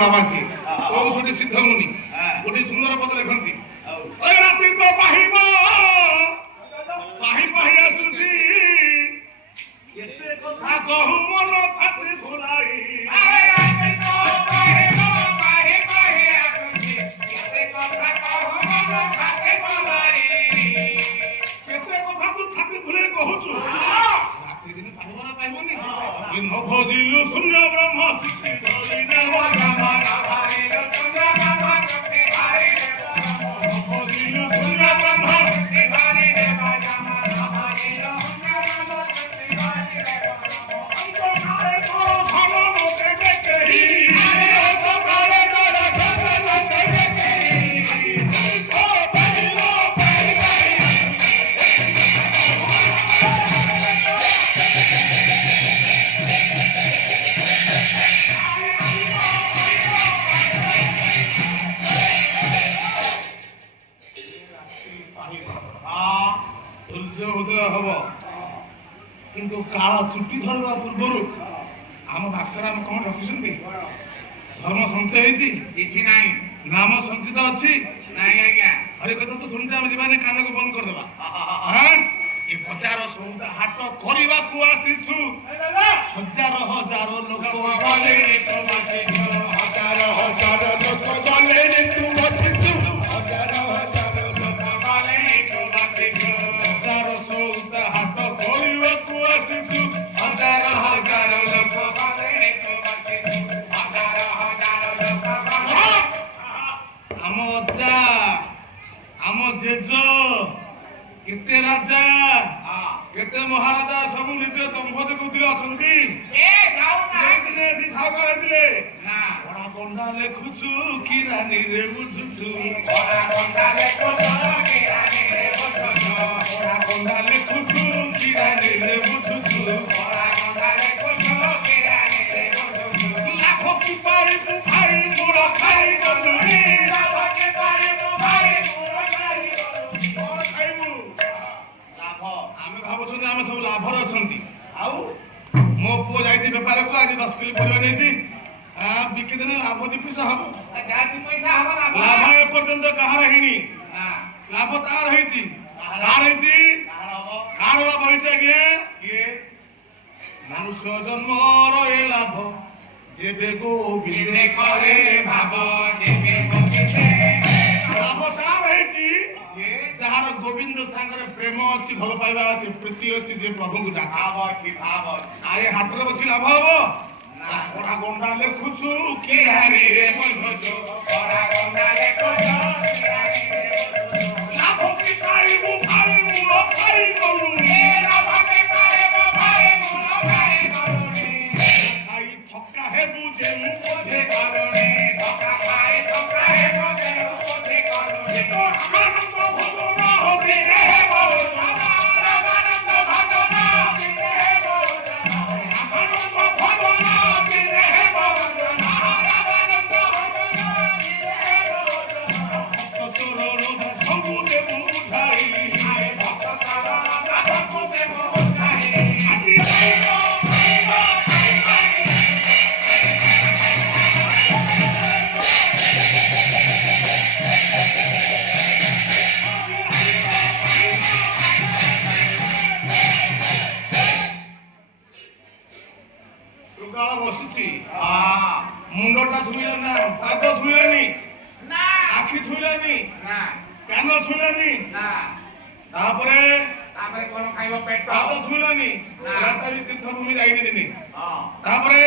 ବାବାଜୀ ଚଉଷଠି ସିଦ୍ଧ ମୁନି ଗୋଟେ ସୁନ୍ଦର ପଦ ଲେଖନ୍ତି ରାତି ତ ପାହିବ ପାହି ପାହି ଆସୁଛି କେତେ କଥା କହୁ ମନ ଛାତି ଘୋଳାଇ କେତେ କଥା ତୁ ଛାତି ଘୋଳାଇ କହୁଛୁ ରାତି ଦିନ ପାହିବ ନା ପାଇବନି ନ ଖୋଜିଲୁ ଶୂନ୍ୟ ବ୍ରହ୍ମ ସୂର୍ଯ୍ୟ ଉଦୟ ହବ କିନ୍ତୁ କାଳ ଚୁଟି ଧରିବା ପୂର୍ବରୁ ଆମ ଭାଷାରେ ଆମେ କଣ ରଖିଛନ୍ତି ଧର୍ମ ସଞ୍ଚୟ ହେଇଛି କିଛି ନାହିଁ ନାମ ସଞ୍ଚିତ ଅଛି ନାଇଁ ଆଜ୍ଞା ହରିକଥା ତ ଶୁଣିତେ ଆମେ ଯିବାନି କାନକୁ ବନ୍ଦ କରିଦେବା ଏ ବଜାର ସଉଦା ହାଟ କରିବାକୁ ଆସିଛୁ ହଜାର ହଜାର ଲୋକ ଗଲେ ହଜାର ହଜାର ଲୋକ ଗଲେ ତୁ ବସିଛୁ ହଜାର ହଜାର ଲୋକ ଗଲେ ହଜାର ସଉଦା ହାଟ କରିବାକୁ ଆସିଛୁ ହଜାର ହଜାର ଲୋକ ଗଲେ ହଜାର ହଜାର ଲୋକ ଆମ ଅଜା ଆମ ଜେଜ କେତେ ରାଜା କେତେ ମହାରାଜା ସବୁ ନିଜ ଦମ୍ଭ ଦେଖୁଥିଲେ ଅଛନ୍ତି କଣ୍ଡା ଲେଖୁଛୁ କି ରାନୀରେ ବୁଝୁଛୁ କଣ୍ଡା ଲେଖୁଛୁ କି ରାନୀରେ ବୁଝୁଛୁ ଲାଭ କି ପାରିବୁ ଭାଇ ମୂଳ ଖାଇ ଗଲୁଣି ଆମେ ଭାବୁଛନ୍ତି ଆମେ ସବୁ ଲାଭରେ ଅଛନ୍ତି ଆଉ ମୋ ପୁଅ ଯାଇଛି ବେପାରକୁ ଆଜି 10 କିଲୋ ପରିବା ନେଇଛି ବିକିଦେଲେ ଲାଭ 2 ପଇସା ହବ ଲାଭ ଏପର୍ଯ୍ୟନ୍ତ କାହାର ହେଇନି ଲାଭ ତାର ହେଇଛି କାହାର ଲାଭ ହେଇଛି ଆଜ୍ଞା ମନୁଷ୍ୟ ଜନ୍ମର ଏ ଲାଭ ଯେବେ ଗୋବିନ୍ଦ କରେ ଭାବ ଯେବେ ଲାଭ ତାର ହେଇଛି ଯାହାର ଗୋବିନ୍ଦ ସାଙ୍ଗରେ ପ୍ରେମ ଅଛି ଭଲ ପାଇବା ଅଛି ପ୍ରୀତି ଅଛି ଯେ ପ୍ରଭୁଙ୍କୁ ଭାବ ଅଛି ଆଏ ହାଟରେ ବସି ଲାଭ ହବ ପଢା ଗଣ୍ଡା ଲେଖୁଛୁ କି ହାରିରେ ବୁଝୁଛୁ ପଢା ଗଣ୍ଡା ଲେଖୁଛୁ ଲାଭ କି ପାଇବୁ ଭାଇ ମୂଳ ଖାଇ ଗଲୁଣି ଲାଭ କି ପାଇବୁ ଭାଇ ମୂଳ ଖାଇ ଗଲୁଣି ଖାଇ ଥକା ହେବୁ ଯେ ମୁଁ ବୋଧେ କରୁଣି ଥକା ଖାଇ ଥକା ହେବୁ ଯେ ମୁଁ ବୋଧେ କରୁଣି ତ ଆନନ୍ଦ ଭଜନ ହବି ରେ ବସିଛି ମୁଣ୍ଡଟା ଛୁଇଁଲା ନା ପାଦ ଛୁଇଁଲାନି ଆଖି ଛୁଇଁଲାନି କାନ ଛୁଇଁଲାନି ତାପରେ କଣ ଖାଇବ ପେଟ ପାଦ ଛୁଇଁଲାନି ତୀର୍ଥଭୂମି ଯାଇନି ଦିନି ତାପରେ